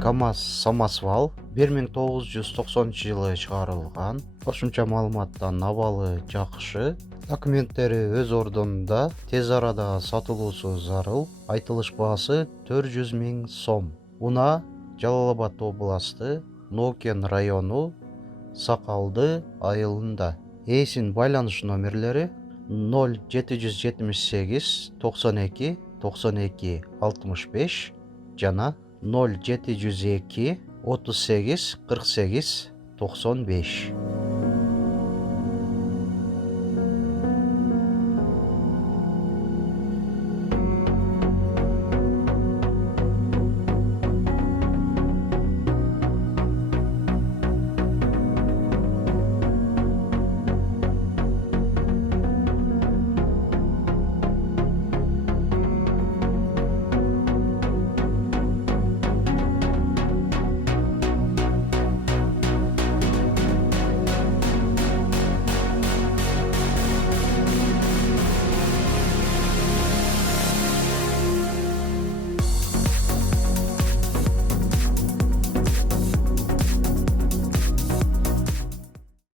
КамАЗ самосвал 1990-жылы чыгарылган. Кошумча маалыматтан абалы жакшы, документтери өз ордунда, тез арада сатылуусу зарыл. Айтылыш баасы 400 000 сом. Унаа Жалал Абад областы, Нокен району, Сакалды айылында. Ээсинин байланыш номерлери 0778 92 92 65 жана 0702 38 48 95.